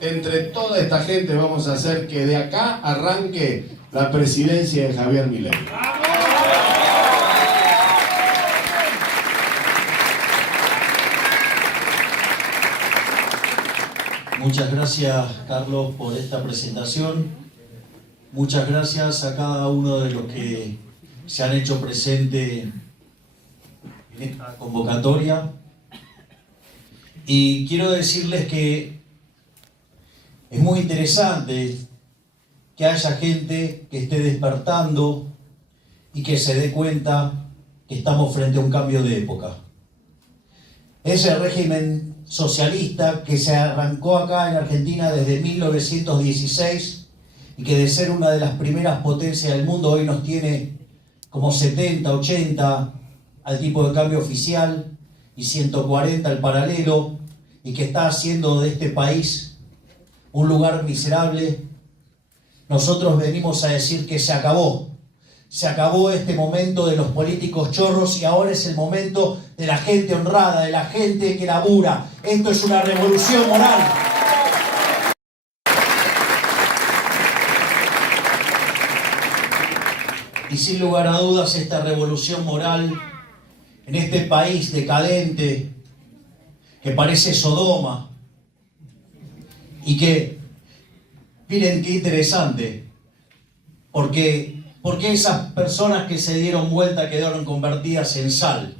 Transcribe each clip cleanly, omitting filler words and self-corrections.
Entre toda esta gente vamos a hacer que de acá arranque la presidencia de Javier Milei. Muchas gracias, Carlos, por esta presentación. Muchas gracias a cada uno de los que se han hecho presente en esta convocatoria. Y quiero decirles que es muy interesante que haya gente que esté despertando y que se dé cuenta que estamos frente a un cambio de época. Ese régimen socialista que se arrancó acá en Argentina desde 1916 y que de ser una de las primeras potencias del mundo hoy nos tiene como 70, 80 al tipo de cambio oficial y 140 al paralelo, y que está haciendo de este país un lugar miserable. Nosotros venimos a decir que se acabó este momento de los políticos chorros y ahora es el momento de la gente honrada, de la gente que labura. Esto es una revolución moral. Y sin lugar a dudas, esta revolución moral en este país decadente que parece Sodoma y que, miren qué interesante, porque esas personas que se dieron vuelta quedaron convertidas en sal,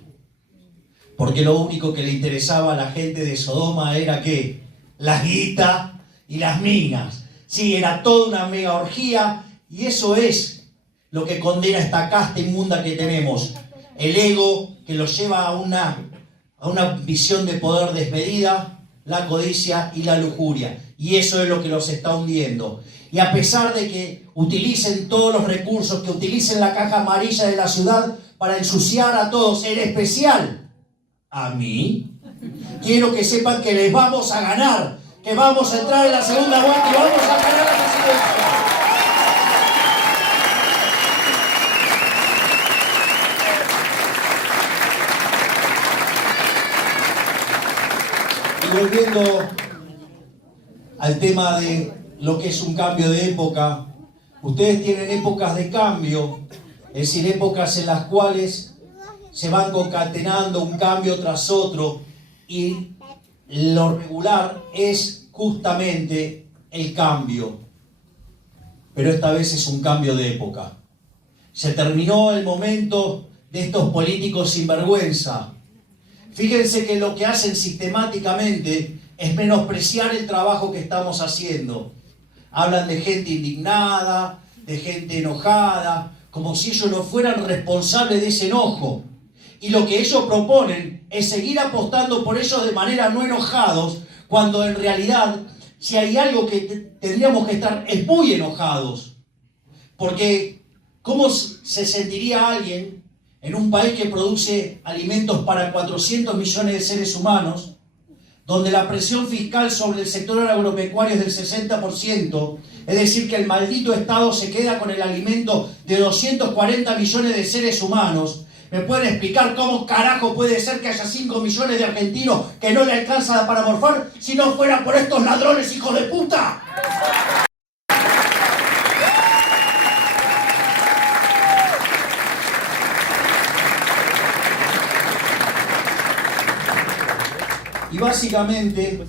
porque lo único que le interesaba a la gente de Sodoma era que la guita y las minas. Sí, era toda una mega orgía, y eso es lo que condena esta casta inmunda que tenemos, el ego que los lleva a una visión de poder desmedida, la codicia y la lujuria, y eso es lo que los está hundiendo. Y a pesar de que utilicen todos los recursos, que utilicen la caja amarilla de la ciudad para ensuciar a todos, en especial a mí, quiero que sepan que les vamos a ganar, que vamos a entrar en la segunda vuelta y vamos a ganar la presidencia. Y volviendo al tema de lo que es un cambio de época, ustedes tienen épocas de cambio, es decir, épocas en las cuales se van concatenando un cambio tras otro, y lo regular es justamente el cambio, pero esta vez es un cambio de época. Se terminó el momento de estos políticos sinvergüenza. Fíjense que lo que hacen sistemáticamente es menospreciar el trabajo que estamos haciendo. Hablan de gente indignada, de gente enojada, como si ellos no fueran responsables de ese enojo. Y lo que ellos proponen es seguir apostando por ellos de manera no enojados, cuando en realidad, si hay algo que tendríamos que estar, es muy enojados. Porque, ¿cómo se sentiría alguien en un país que produce alimentos para 400 millones de seres humanos, donde la presión fiscal sobre el sector agropecuario es del 60%, es decir, que el maldito Estado se queda con el alimento de 240 millones de seres humanos? ¿Me pueden explicar cómo carajo puede ser que haya 5 millones de argentinos que no le alcanza para morfar si no fuera por estos ladrones hijos de puta? Y básicamente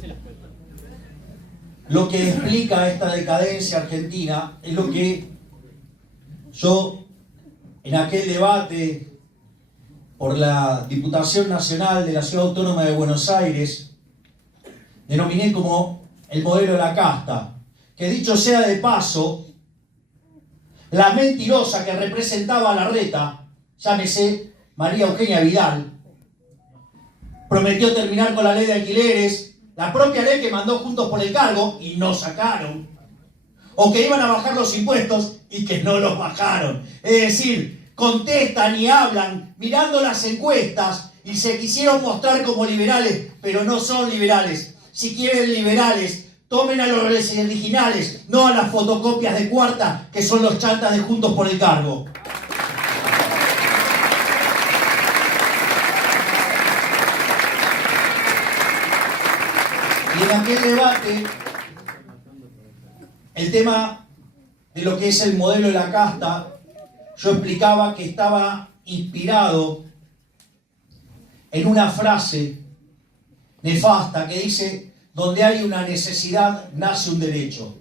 lo que explica esta decadencia argentina es lo que yo en aquel debate por la Diputación Nacional de la Ciudad Autónoma de Buenos Aires denominé como el modelo de la casta, que dicho sea de paso, la mentirosa que representaba a Larreta, llámese María Eugenia Vidal, prometió terminar con la ley de alquileres, la propia ley que mandó Juntos por el Cargo y no sacaron, o que iban a bajar los impuestos y que no los bajaron. Es decir, contestan y hablan mirando las encuestas y se quisieron mostrar como liberales, pero no son liberales. Si quieren liberales, tomen a los originales, no a las fotocopias de cuarta que son los chantas de Juntos por el Cargo. Y en aquel debate el tema de lo que es el modelo de la casta, yo explicaba que estaba inspirado en una frase nefasta que dice: donde hay una necesidad, nace un derecho.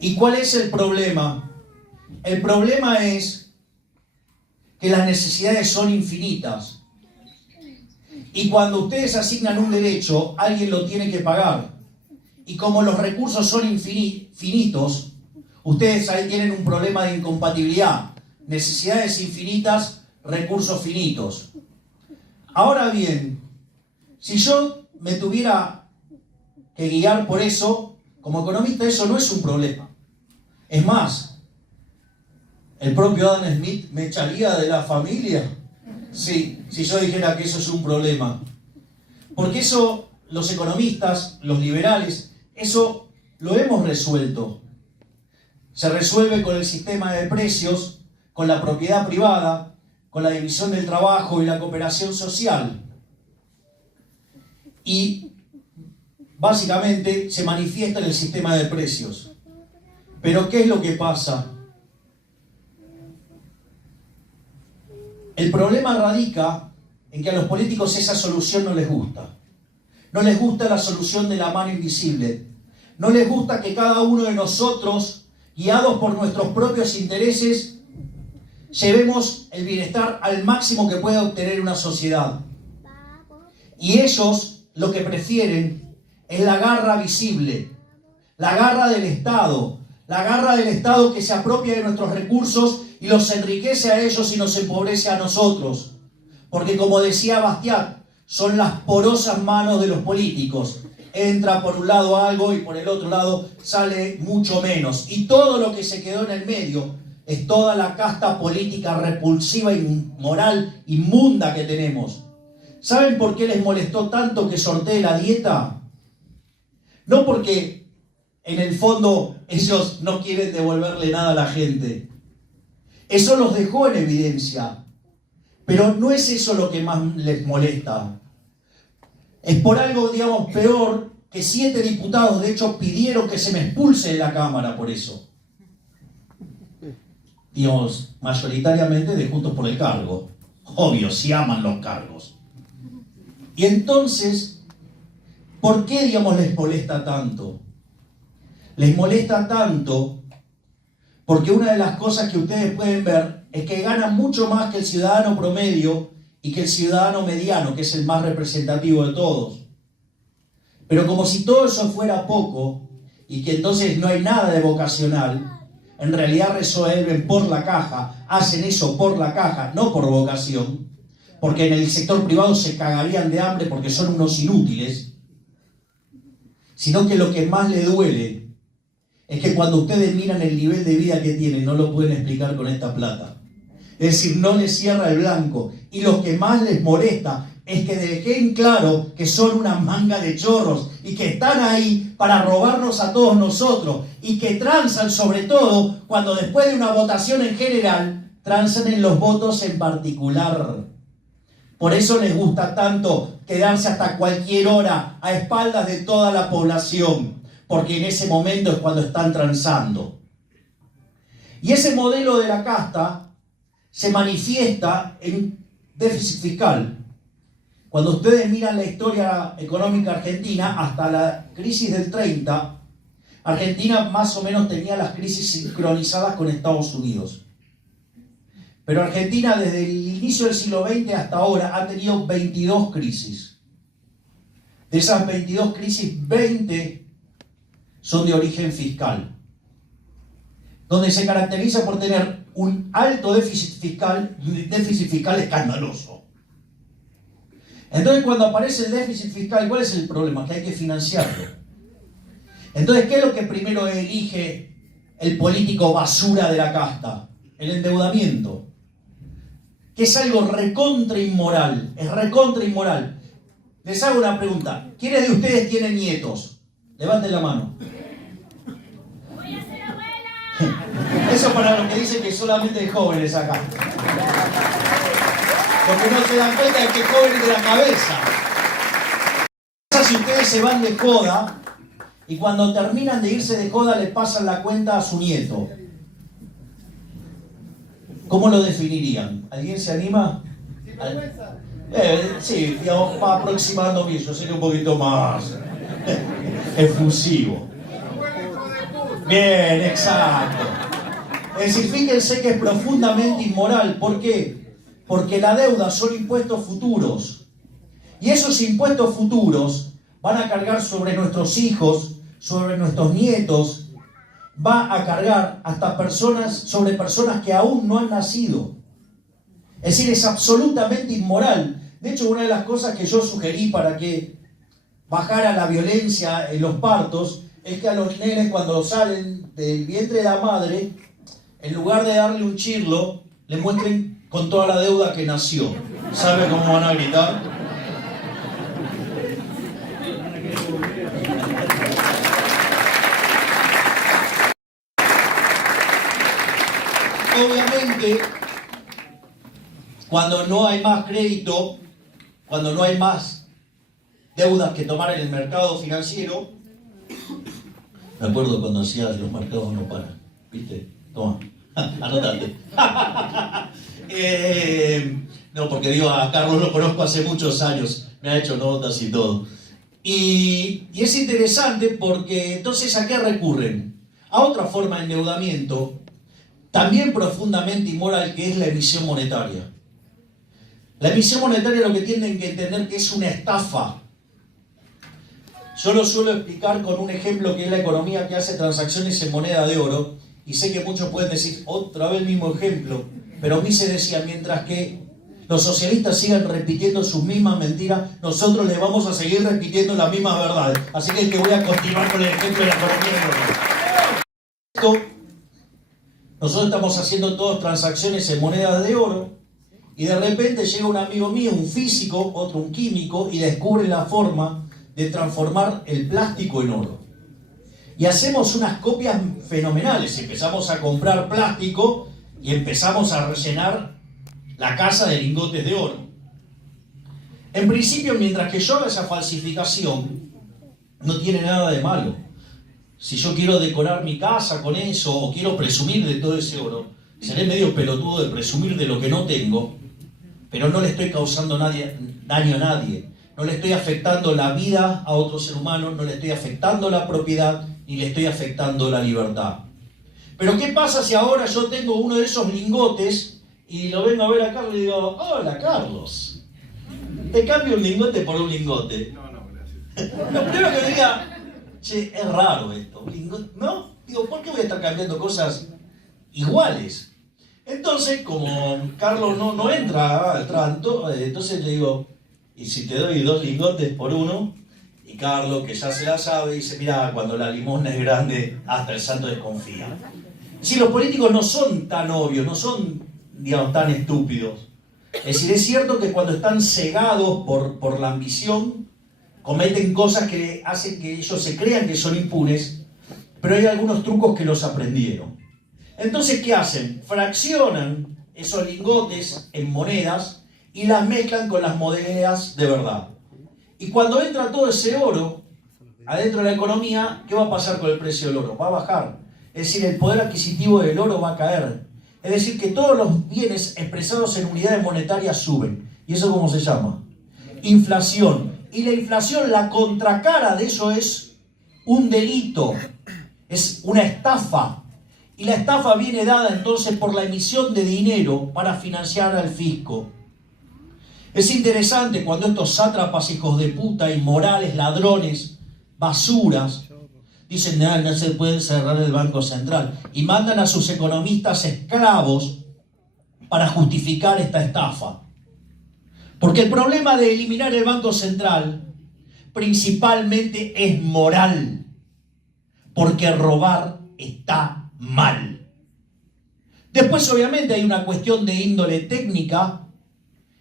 ¿Y cuál es el problema? El problema es que las necesidades son infinitas. Y cuando ustedes asignan un derecho, alguien lo tiene que pagar. Y como los recursos son infinitos, ustedes ahí tienen un problema de incompatibilidad. Necesidades infinitas, recursos finitos. Ahora bien, si yo me tuviera que guiar por eso, como economista, eso no es un problema. Es más, el propio Adam Smith me echaría de la familia si yo dijera que eso es un problema. Porque eso, los economistas, los liberales, eso lo hemos resuelto. Se resuelve con el sistema de precios, con la propiedad privada, con la división del trabajo y la cooperación social. Y básicamente se manifiesta en el sistema de precios. Pero ¿qué es lo que pasa? El problema radica en que a los políticos esa solución no les gusta. No les gusta la solución de la mano invisible. No les gusta que cada uno de nosotros, guiados por nuestros propios intereses, llevemos el bienestar al máximo que pueda obtener una sociedad. Y ellos lo que prefieren es la garra visible, la garra del Estado que se apropia de nuestros recursos y los enriquece a ellos y nos empobrece a nosotros. Porque como decía Bastiat, son las porosas manos de los políticos. Entra por un lado algo y por el otro lado sale mucho menos. Y todo lo que se quedó en el medio es toda la casta política repulsiva, inmoral, inmunda que tenemos. ¿Saben por qué les molestó tanto que sortee la dieta? No porque en el fondo ellos no quieren devolverle nada a la gente. Eso los dejó en evidencia. Pero no es eso lo que más les molesta. Es por algo, digamos, peor, que 7 diputados, de hecho, pidieron que se me expulse de la Cámara por eso. Digamos, mayoritariamente de Juntos por el Cargo. Obvio, si aman los cargos. Y entonces, ¿por qué, digamos, les molesta tanto? Les molesta tanto porque una de las cosas que ustedes pueden ver es que ganan mucho más que el ciudadano promedio y que el ciudadano mediano, que es el más representativo de todos. Pero como si todo eso fuera poco y que entonces no hay nada de vocacional, en realidad resuelven por la caja, hacen eso por la caja, no por vocación, porque en el sector privado se cagarían de hambre porque son unos inútiles, sino que lo que más les duele es que cuando ustedes miran el nivel de vida que tienen, no lo pueden explicar con esta plata. Es decir, no les cierra el blanco. Y lo que más les molesta es que dejen claro que son una manga de chorros y que están ahí para robarnos a todos nosotros y que transan sobre todo cuando después de una votación en general, transan en los votos en particular. Por eso les gusta tanto quedarse hasta cualquier hora a espaldas de toda la población, porque en ese momento es cuando están transando. Y ese modelo de la casta se manifiesta en déficit fiscal. Cuando ustedes miran la historia económica argentina, hasta la crisis del 30, Argentina más o menos tenía las crisis sincronizadas con Estados Unidos. Pero Argentina desde el inicio del siglo XX hasta ahora ha tenido 22 crisis. De esas 22 crisis, 20 son de origen fiscal, donde se caracteriza por tener un alto déficit fiscal escandaloso. Entonces, cuando aparece el déficit fiscal, ¿cuál es el problema? Que hay que financiarlo. Entonces, ¿qué es lo que primero elige el político basura de la casta? El endeudamiento, que es algo recontra inmoral, es recontra inmoral. Les hago una pregunta: ¿quiénes de ustedes tienen nietos? Levanten la mano. ¡Voy a ser abuela! Eso para los que dicen que solamente hay jóvenes acá. Porque no se dan cuenta de que jóvenes de la cabeza. Si ustedes se van de joda y cuando terminan de irse de joda le pasan la cuenta a su nieto. ¿Cómo lo definirían? ¿Alguien se anima? Sí, digamos, va aproximándome, yo sería un poquito más efusivo. Bien, exacto. Es decir, fíjense que es profundamente inmoral. ¿Por qué? Porque la deuda son impuestos futuros. Y esos impuestos futuros van a cargar sobre nuestros hijos, sobre nuestros nietos, va a cargar hasta sobre personas que aún no han nacido. Es decir, es absolutamente inmoral. De hecho, una de las cosas que yo sugerí para que bajara la violencia en los partos es que a los nenes, cuando salen del vientre de la madre, en lugar de darle un chirlo, le muestren con toda la deuda que nació. ¿Sabe cómo van a gritar? Obviamente, cuando no hay más crédito, cuando no hay más deudas que tomar en el mercado financiero, me acuerdo cuando hacías los mercados no paran, ¿viste? Toma, anotate. No, porque digo, a Carlos lo conozco hace muchos años, me ha hecho notas y todo. Y es interesante porque entonces ¿a qué recurren? A otra forma de endeudamiento, también profundamente inmoral, que es la emisión monetaria. La emisión monetaria lo que tienen que entender que es una estafa. Yo lo suelo explicar con un ejemplo que es la economía que hace transacciones en moneda de oro, y sé que muchos pueden decir otra vez el mismo ejemplo, pero a mí se decía, mientras que los socialistas sigan repitiendo sus mismas mentiras, nosotros les vamos a seguir repitiendo las mismas verdades. Así que voy a continuar con el ejemplo de la economía de oro. Nosotros estamos haciendo todas transacciones en monedas de oro y de repente llega un amigo mío, un físico, otro un químico, y descubre la forma de transformar el plástico en oro. Y hacemos unas copias fenomenales. Empezamos a comprar plástico y empezamos a rellenar la casa de lingotes de oro. En principio, mientras que yo haga esa falsificación, no tiene nada de malo. Si yo quiero decorar mi casa con eso o quiero presumir de todo ese oro, seré medio pelotudo de presumir de lo que no tengo, pero no le estoy causando daño a nadie. No le estoy afectando la vida a otro ser humano, no le estoy afectando la propiedad, ni le estoy afectando la libertad. Pero ¿qué pasa si ahora yo tengo uno de esos lingotes y lo vengo a ver a Carlos y digo, hola Carlos, te cambio un lingote por un lingote? No, gracias. Lo primero que me diga, che, es raro esto, un lingote, ¿no? Digo, ¿por qué voy a estar cambiando cosas iguales? Entonces, como Carlos no entra al trato, entonces le digo, ¿y si te doy 2 lingotes por uno? Y Carlos, que ya se la sabe, dice, mira, cuando la limosna es grande, hasta el santo desconfía. Si los políticos no son tan obvios, no son, digamos, tan estúpidos. Es decir, es cierto que cuando están cegados por la ambición, cometen cosas que hacen que ellos se crean que son impunes, pero hay algunos trucos que los aprendieron. Entonces, ¿qué hacen? Fraccionan esos lingotes en monedas y las mezclan con las monedas de verdad. Y cuando entra todo ese oro adentro de la economía, ¿qué va a pasar con el precio del oro? Va a bajar. Es decir, el poder adquisitivo del oro va a caer. Es decir, que todos los bienes expresados en unidades monetarias suben. ¿Y eso cómo se llama? Inflación. Y la inflación, la contracara de eso es un delito, es una estafa. Y la estafa viene dada entonces por la emisión de dinero para financiar al fisco. Es interesante cuando estos sátrapas, hijos de puta, inmorales, ladrones, basuras, dicen, no se puede cerrar el Banco Central. Y mandan a sus economistas esclavos para justificar esta estafa. Porque el problema de eliminar el Banco Central principalmente es moral. Porque robar está mal. Después, obviamente, hay una cuestión de índole técnica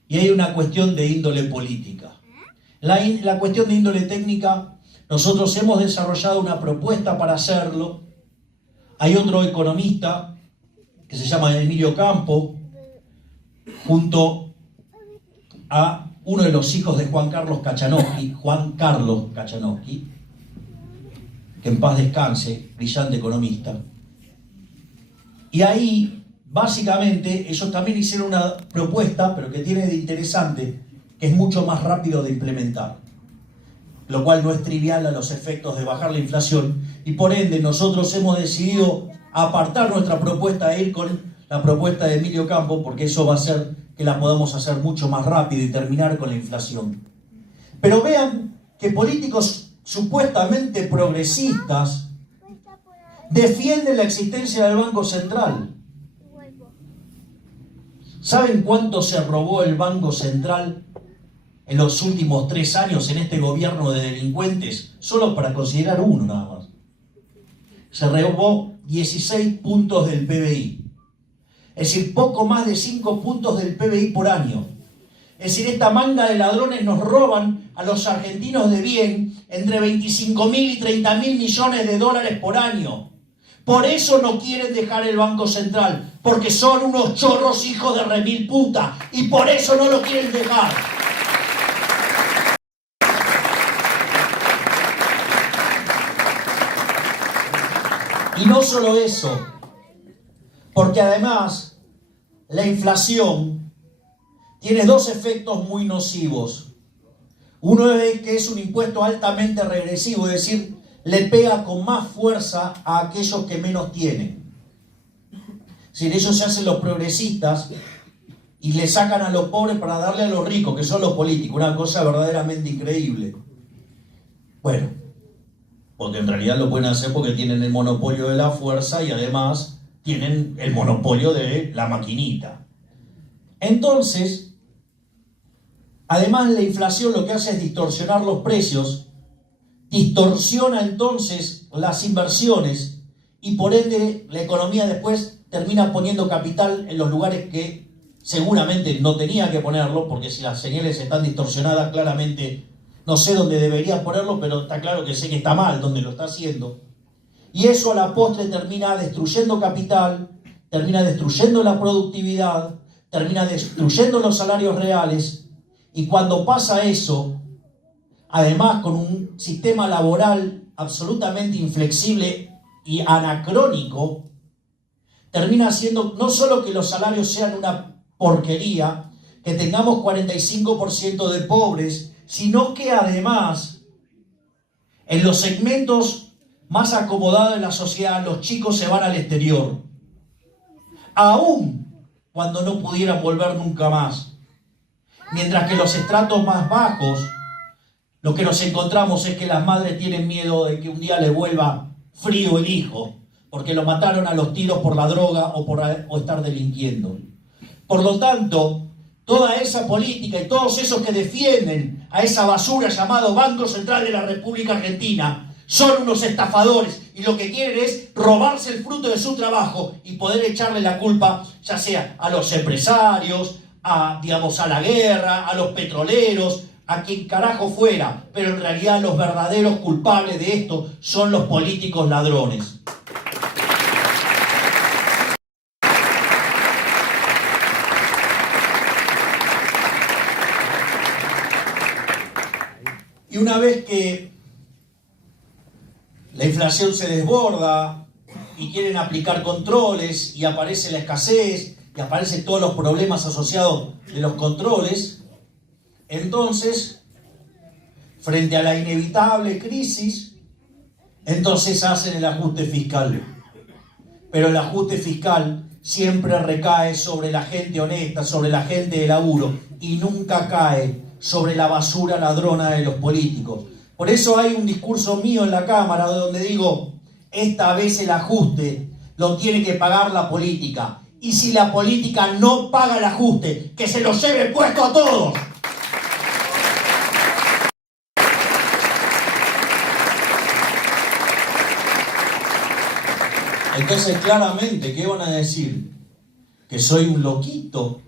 y hay una cuestión de índole política. La cuestión de índole técnica, nosotros hemos desarrollado una propuesta para hacerlo. Hay otro economista que se llama Emilio Campo, junto a uno de los hijos de Juan Carlos Kachanowski, que en paz descanse, brillante economista. Y ahí, básicamente, ellos también hicieron una propuesta, pero que tiene de interesante, que es mucho más rápido de implementar, lo cual no es trivial a los efectos de bajar la inflación, y por ende nosotros hemos decidido apartar nuestra propuesta e ir con la propuesta de Emilio Campo, porque eso va a hacer que la podamos hacer mucho más rápido y terminar con la inflación. Pero vean que políticos supuestamente progresistas defienden la existencia del Banco Central. ¿Saben cuánto se robó el Banco Central en los últimos 3 años en este gobierno de delincuentes? Solo para considerar uno nada más. Se robó 16 puntos del PBI. Es decir, poco más de 5 puntos del PBI por año. Es decir, esta manga de ladrones nos roban a los argentinos de bien entre 25.000 y 30.000 millones de dólares por año. Por eso no quieren dejar el Banco Central, porque son unos chorros hijos de remil puta, y por eso no lo quieren dejar. Y no solo eso, porque además la inflación tiene 2 efectos muy nocivos. Uno es que es un impuesto altamente regresivo, es decir, le pega con más fuerza a aquellos que menos tienen. Es decir, ellos se hacen los progresistas y le sacan a los pobres para darle a los ricos, que son los políticos, una cosa verdaderamente increíble. Bueno, porque en realidad lo pueden hacer porque tienen el monopolio de la fuerza y además tienen el monopolio de la maquinita. Entonces, además la inflación lo que hace es distorsionar los precios, distorsiona entonces las inversiones y por ende la economía después termina poniendo capital en los lugares que seguramente no tenía que ponerlo, porque si las señales están distorsionadas claramente no sé dónde debería ponerlo, pero está claro que sé que está mal donde lo está haciendo. Y eso a la postre termina destruyendo capital, termina destruyendo la productividad, termina destruyendo los salarios reales. Y cuando pasa eso, además con un sistema laboral absolutamente inflexible y anacrónico, termina siendo no solo que los salarios sean una porquería, que tengamos 45% de pobres, sino que además en los segmentos más acomodados de la sociedad los chicos se van al exterior, aún cuando no pudieran volver nunca más. Mientras que los estratos más bajos, lo que nos encontramos es que las madres tienen miedo de que un día le vuelva frío el hijo, porque lo mataron a los tiros por la droga o estar delinquiendo. Por lo tanto, toda esa política y todos esos que defienden a esa basura llamado Banco Central de la República Argentina son unos estafadores y lo que quieren es robarse el fruto de su trabajo y poder echarle la culpa ya sea a los empresarios, a la guerra, a los petroleros, a quien carajo fuera, pero en realidad los verdaderos culpables de esto son los políticos ladrones. Y una vez que la inflación se desborda y quieren aplicar controles y aparece la escasez y aparecen todos los problemas asociados de los controles, entonces, frente a la inevitable crisis, entonces hacen el ajuste fiscal. Pero el ajuste fiscal siempre recae sobre la gente honesta, sobre la gente de laburo, y nunca cae sobre la basura ladrona de los políticos. Por eso hay un discurso mío en la Cámara donde digo, esta vez el ajuste lo tiene que pagar la política. Y si la política no paga el ajuste, que se lo lleve puesto a todos. Entonces, claramente, ¿qué van a decir? ¿Que soy un loquito?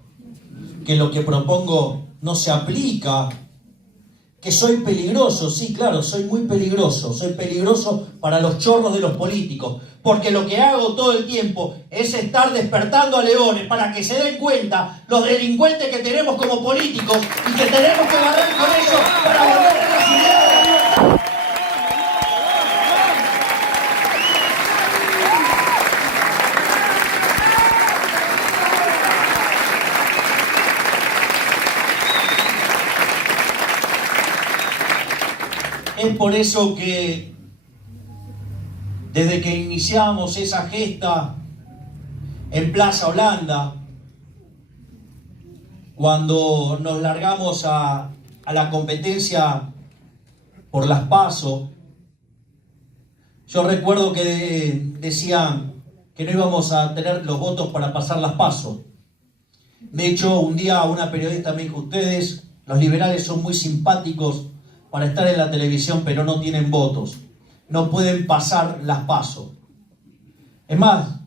¿Que lo que propongo no se aplica? ¿Que soy peligroso? Sí, claro, soy muy peligroso. Soy peligroso para los chorros de los políticos. Porque lo que hago todo el tiempo es estar despertando a leones para que se den cuenta los delincuentes que tenemos como políticos y que tenemos que barrer con ellos para volver a las ideas de la libertad. por eso que desde que iniciamos esa gesta en Plaza Holanda, cuando nos largamos a la competencia por las PASO, yo recuerdo que decían que no íbamos a tener los votos para pasar las PASO. De hecho, un día una periodista me dijo: ustedes, los liberales, son muy simpáticos para estar en la televisión, pero no tienen votos. No pueden pasar las PASO. Es más,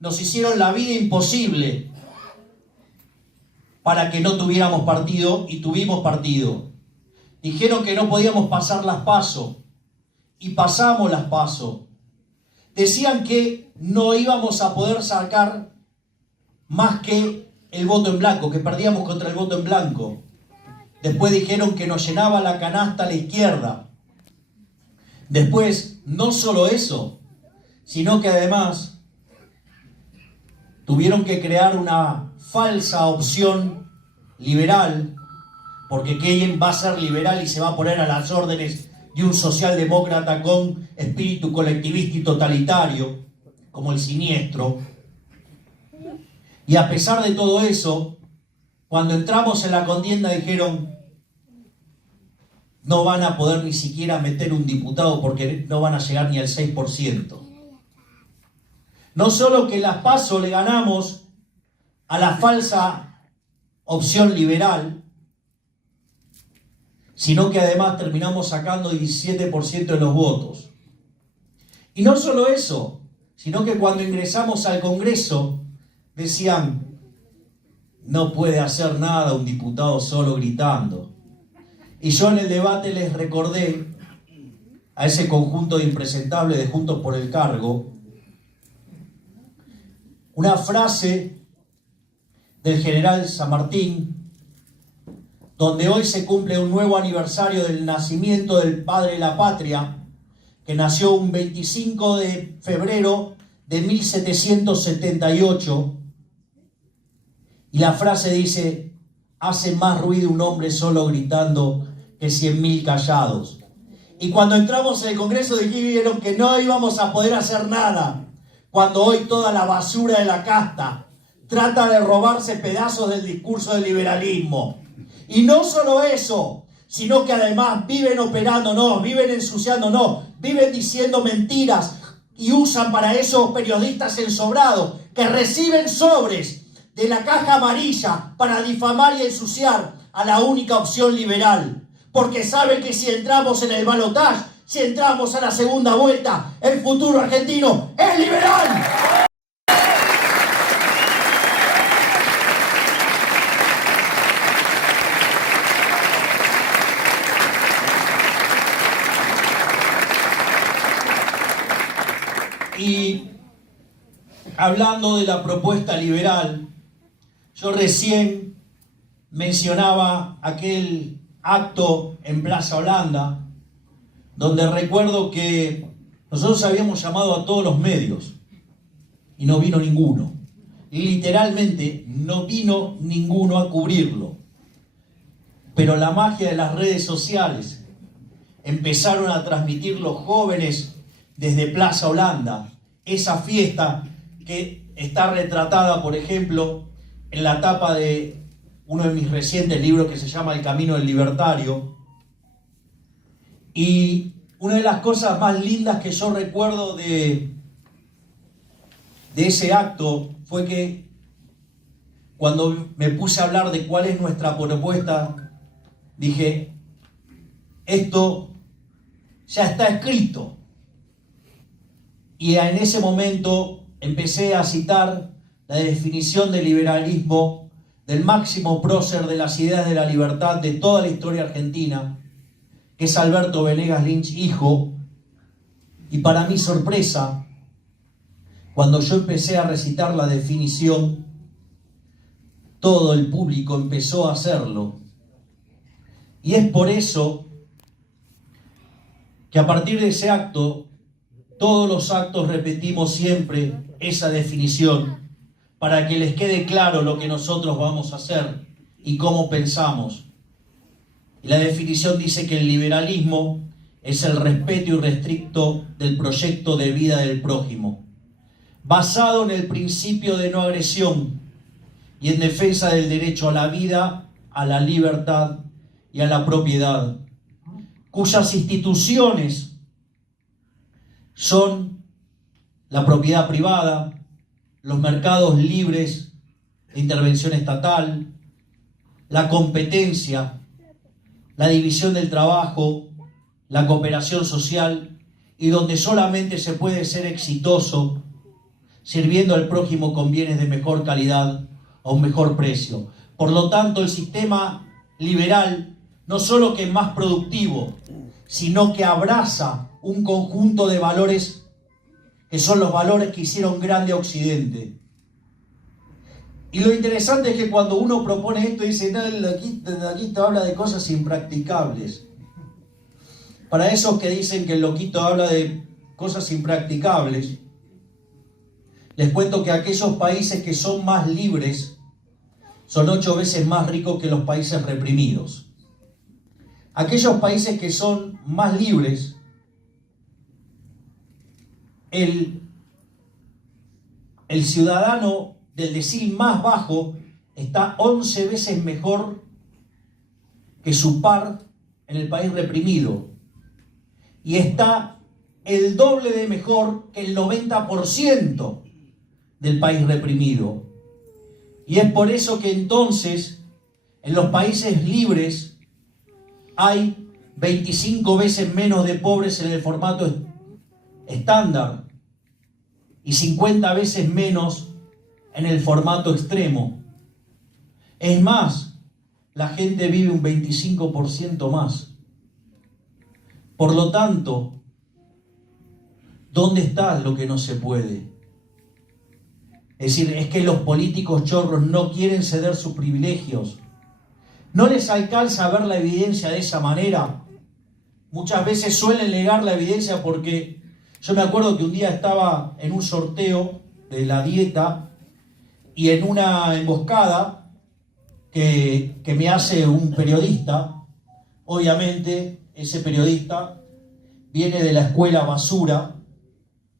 nos hicieron la vida imposible para que no tuviéramos partido, y tuvimos partido. Dijeron que no podíamos pasar las PASO y pasamos las PASO. Decían que no íbamos a poder sacar más que el voto en blanco, que perdíamos contra el voto en blanco. Después dijeron que nos llenaba la canasta a la izquierda. Después, no solo eso, sino que además tuvieron que crear una falsa opción liberal, porque ¿quién va a ser liberal y se va a poner a las órdenes de un socialdemócrata con espíritu colectivista y totalitario, como el Siniestro? Y a pesar de todo eso, cuando entramos en la contienda dijeron: no van a poder ni siquiera meter un diputado porque no van a llegar ni al 6%. No solo que en las PASO le ganamos a la falsa opción liberal, sino que además terminamos sacando 17% de los votos. Y no solo eso, sino que cuando ingresamos al Congreso decían: no puede hacer nada un diputado solo gritando. Y yo en el debate les recordé a ese conjunto de impresentables de Juntos por el Cargo una frase del general San Martín, donde hoy se cumple un nuevo aniversario del nacimiento del padre de la patria, que nació un 25 de febrero de 1778, y la frase dice: hace más ruido un hombre solo gritando que 100.000 callados. Y cuando entramos en el Congreso dijeron que no íbamos a poder hacer nada, cuando hoy toda la basura de la casta trata de robarse pedazos del discurso del liberalismo. Y no solo eso, sino que además viven operándonos, viven ensuciándonos, viven diciendo mentiras, y usan para eso periodistas ensobrados que reciben sobres de la caja amarilla para difamar y ensuciar a la única opción liberal. Porque saben que si entramos en el balotaje, si entramos a la segunda vuelta, el futuro argentino es liberal. Y hablando de la propuesta liberal, yo recién mencionaba aquel acto en Plaza Holanda, donde recuerdo que nosotros habíamos llamado a todos los medios y no vino ninguno. Y literalmente no vino ninguno a cubrirlo. Pero la magia de las redes sociales empezaron a transmitir los jóvenes desde Plaza Holanda, esa fiesta que está retratada, por ejemplo, en la tapa de uno de mis recientes libros que se llama El Camino del Libertario. Y una de las cosas más lindas que yo recuerdo de ese acto fue que cuando me puse a hablar de cuál es nuestra propuesta, dije: esto ya está escrito. Y en ese momento empecé a citar la definición de liberalismo del máximo prócer de las ideas de la libertad de toda la historia argentina, que es Alberto Venegas Lynch, hijo. Y para mi sorpresa, cuando yo empecé a recitar la definición, todo el público empezó a hacerlo. Y es por eso que a partir de ese acto, todos los actos repetimos siempre esa definición, para que les quede claro lo que nosotros vamos a hacer y cómo pensamos. Y la definición dice que el liberalismo es el respeto irrestricto del proyecto de vida del prójimo, basado en el principio de no agresión y en defensa del derecho a la vida, a la libertad y a la propiedad, cuyas instituciones son la propiedad privada, los mercados libres de intervención estatal, la competencia, la división del trabajo, la cooperación social, y donde solamente se puede ser exitoso sirviendo al prójimo con bienes de mejor calidad a un mejor precio. Por lo tanto, el sistema liberal no solo que es más productivo, sino que abraza un conjunto de valores que son los valores que hicieron grande a Occidente. Y lo interesante es que cuando uno propone esto, dice, no, aquí te habla de cosas impracticables. Para esos que dicen que el loquito habla de cosas impracticables, les cuento que aquellos países que son más libres son 8 veces más ricos que los países reprimidos. Aquellos países que son más libres, el ciudadano del decil más bajo está 11 veces mejor que su par en el país reprimido. Y está el doble de mejor que el 90% del país reprimido. Y es por eso que entonces en los países libres hay 25 veces menos de pobres en el formato estándar y 50 veces menos en el formato extremo. Es más, la gente vive un 25% más. Por lo tanto, ¿dónde está lo que no se puede? Es decir, es que los políticos chorros no quieren ceder sus privilegios. ¿No les alcanza a ver la evidencia de esa manera? Muchas veces suelen negar la evidencia porque yo me acuerdo que un día estaba en un sorteo de la dieta y en una emboscada que me hace un periodista. Obviamente ese periodista viene de la escuela basura,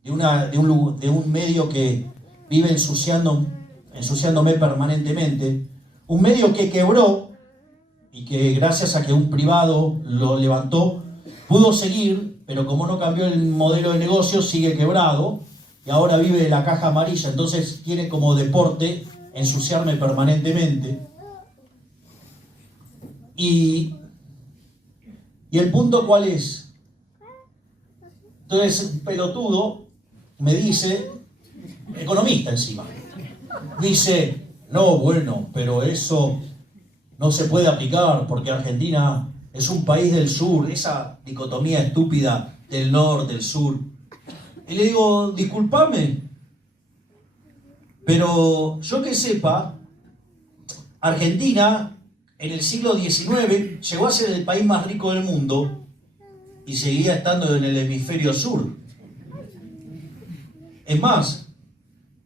de un medio que vive ensuciándome permanentemente, un medio que quebró y que gracias a que un privado lo levantó, pudo seguir, pero como no cambió el modelo de negocio, sigue quebrado y ahora vive de la caja amarilla. Entonces tiene como deporte ensuciarme permanentemente. Y el punto ¿cuál es? Entonces un pelotudo me dice, economista encima, dice, no, bueno, pero eso no se puede aplicar porque Argentina es un país del sur, esa dicotomía estúpida del norte, del sur. Y le digo, discúlpame, pero yo que sepa, Argentina en el siglo XIX llegó a ser el país más rico del mundo y seguía estando en el hemisferio sur. Es más,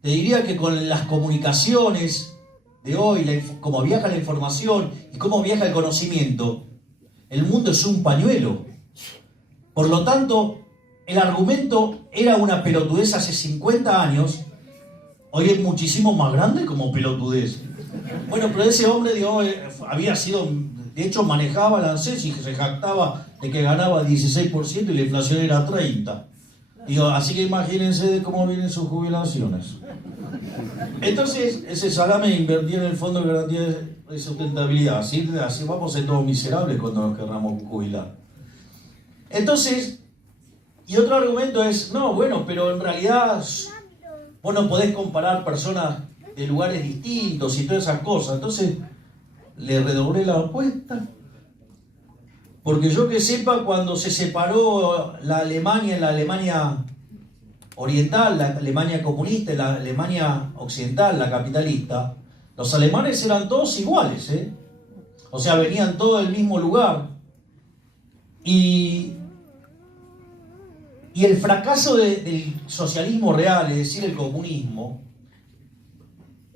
te diría que con las comunicaciones de hoy, cómo viaja la información y cómo viaja el conocimiento, el mundo es un pañuelo. Por lo tanto, el argumento era una pelotudez hace 50 años, hoy es muchísimo más grande como pelotudez. Bueno, pero ese hombre, digo, había sido, de hecho manejaba la ANSES y se jactaba de que ganaba 16% y la inflación era 30%. Digo, así que imagínense cómo vienen sus jubilaciones. Entonces, ese salame invertía en el fondo de garantía de sustentabilidad. Así vamos a ser todos miserables cuando nos querramos jubilar. Entonces, y otro argumento es, no, bueno, pero en realidad vos no podés comparar personas de lugares distintos y todas esas cosas. Entonces, le redoblé la apuesta. Porque yo que sepa, cuando se separó la Alemania en la Alemania oriental, la Alemania comunista y la Alemania occidental, la capitalista, los alemanes eran todos iguales, ¿eh? O sea, venían todos del mismo lugar. Y el fracaso del socialismo real, es decir, el comunismo,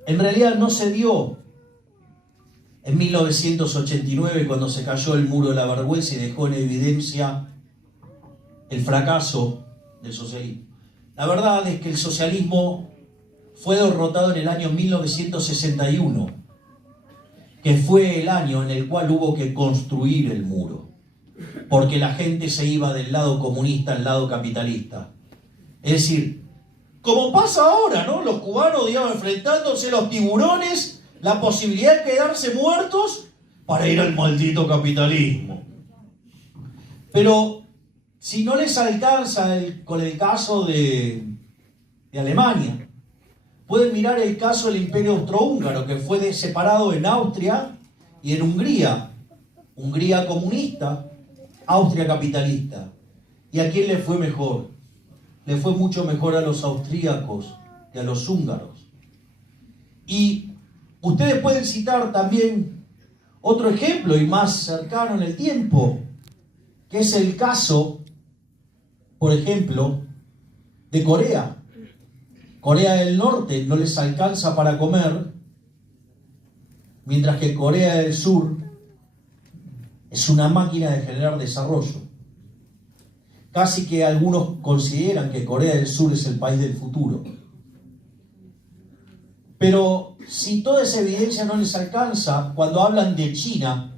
en realidad no se dio en 1989 cuando se cayó el muro de la vergüenza y dejó en evidencia el fracaso del socialismo. La verdad es que el socialismo fue derrotado en el año 1961, que fue el año en el cual hubo que construir el muro, porque la gente se iba del lado comunista al lado capitalista. Es decir, como pasa ahora, ¿no? Los cubanos, digamos, enfrentándose a los tiburones, la posibilidad de quedarse muertos para ir al maldito capitalismo. Pero si no les alcanza con el caso de Alemania, pueden mirar el caso del Imperio Austrohúngaro, que fue separado en Austria y en Hungría. Hungría comunista, Austria capitalista. ¿Y a quién le fue mejor? Le fue mucho mejor a los austríacos que a los húngaros. Y ustedes pueden citar también otro ejemplo y más cercano en el tiempo, que es el caso, por ejemplo, de Corea. Corea del Norte no les alcanza para comer, mientras que Corea del Sur es una máquina de generar desarrollo. Casi que algunos consideran que Corea del Sur es el país del futuro. Pero si toda esa evidencia no les alcanza, cuando hablan de China,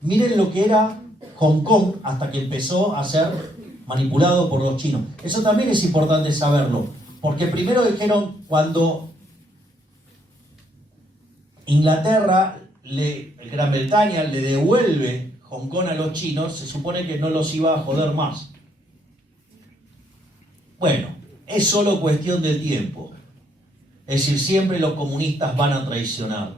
miren lo que era Hong Kong hasta que empezó a ser manipulado por los chinos. Eso también es importante saberlo, porque primero dijeron, cuando Inglaterra, Gran Bretaña le devuelve Hong Kong a los chinos, se supone que no los iba a joder más. Bueno, es solo cuestión de tiempo. Es decir, siempre los comunistas van a traicionar.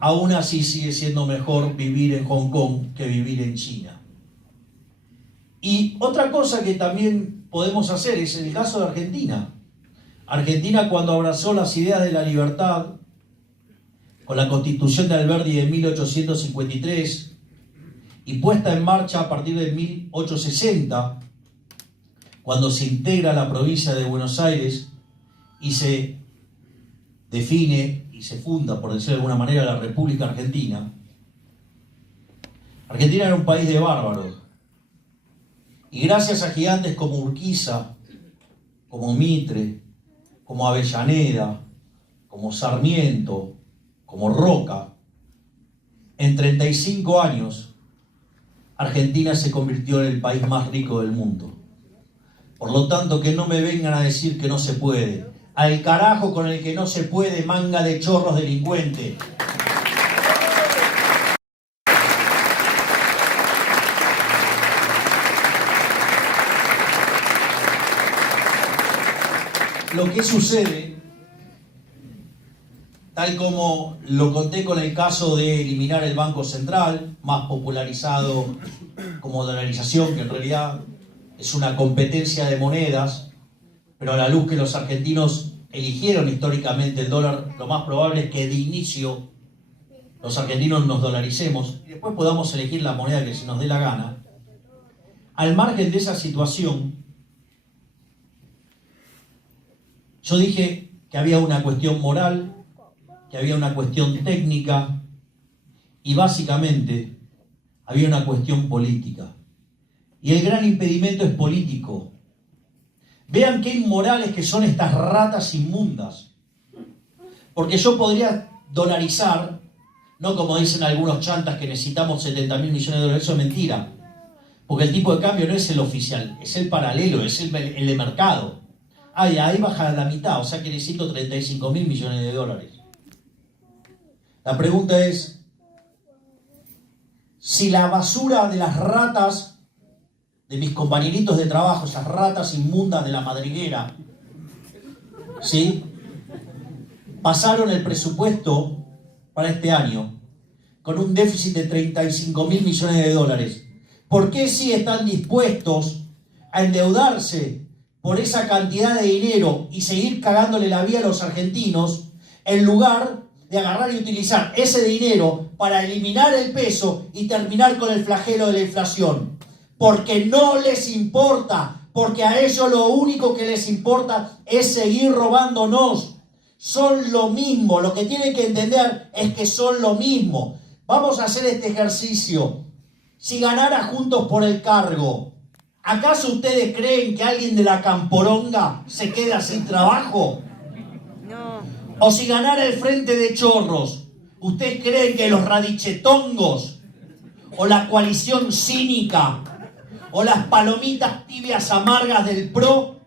Aún así sigue siendo mejor vivir en Hong Kong que vivir en China. Y otra cosa que también podemos hacer es el caso de Argentina. Argentina, cuando abrazó las ideas de la libertad con la Constitución de Alberdi de 1853 y puesta en marcha a partir de 1860, cuando se integra la provincia de Buenos Aires y se define y se funda, por decirlo de alguna manera, la República Argentina. Argentina era un país de bárbaros. Y gracias a gigantes como Urquiza, como Mitre, como Avellaneda, como Sarmiento, como Roca, en 35 años, Argentina se convirtió en el país más rico del mundo. Por lo tanto, que no me vengan a decir que no se puede. Al carajo con el que no se puede, manga de chorros delincuentes. Lo que sucede, tal como lo conté con el caso de eliminar el Banco Central, más popularizado como dolarización, que en realidad es una competencia de monedas, pero a la luz que los argentinos eligieron históricamente el dólar, lo más probable es que de inicio los argentinos nos dolaricemos y después podamos elegir la moneda que se nos dé la gana. Al margen de esa situación, yo dije que había una cuestión moral, que había una cuestión técnica y básicamente había una cuestión política. Y el gran impedimento es político. Vean qué inmorales que son estas ratas inmundas. Porque yo podría dolarizar, no como dicen algunos chantas que necesitamos 70.000 millones de dólares, eso es mentira. Porque el tipo de cambio no es el oficial, es el paralelo, es el de mercado. Ahí baja a la mitad, o sea que necesito 35.000 millones de dólares. La pregunta es, si la basura de las ratas de mis compañeritos de trabajo, esas ratas inmundas de la madriguera, ¿sí?, pasaron el presupuesto para este año con un déficit de 35.000 millones de dólares. ¿Por qué sí están dispuestos a endeudarse por esa cantidad de dinero y seguir cagándole la vida a los argentinos, en lugar de agarrar y utilizar ese dinero para eliminar el peso y terminar con el flagelo de la inflación? Porque no les importa, porque a ellos lo único que les importa es seguir robándonos. Son lo mismo, lo que tienen que entender es que son lo mismo. Vamos a hacer este ejercicio. si ganara Juntos por el Cargo, ¿acaso ustedes creen que alguien de la Camporonga se queda sin trabajo? No. O si ganara el Frente de Chorros, ¿ustedes creen que los radichetongos, o la coalición cínica, o las palomitas tibias amargas del PRO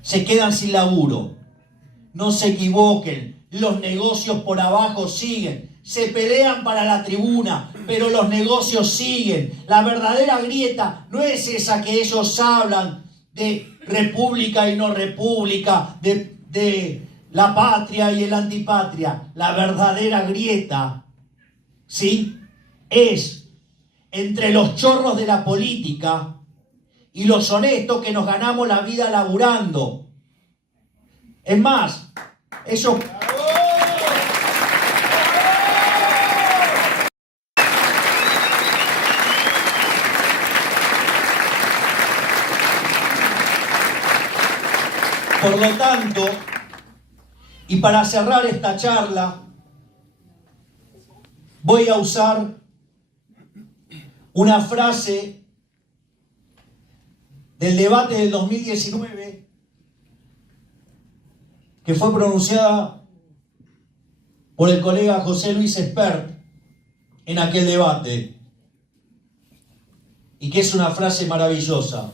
se quedan sin laburo? No se equivoquen, los negocios por abajo siguen. Se pelean para la tribuna, pero los negocios siguen. La verdadera grieta no es esa que ellos hablan de república y no república, de la patria y el antipatria. La verdadera grieta, ¿sí?, es entre los chorros de la política y los honestos que nos ganamos la vida laburando. Es más, ellos... Por lo tanto, y para cerrar esta charla, voy a usar una frase del debate del 2019 que fue pronunciada por el colega José Luis Espert en aquel debate, y que es una frase maravillosa.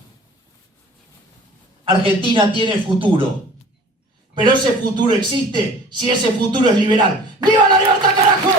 Argentina tiene futuro, pero ese futuro existe si ese futuro es liberal. ¡Viva la libertad, carajo!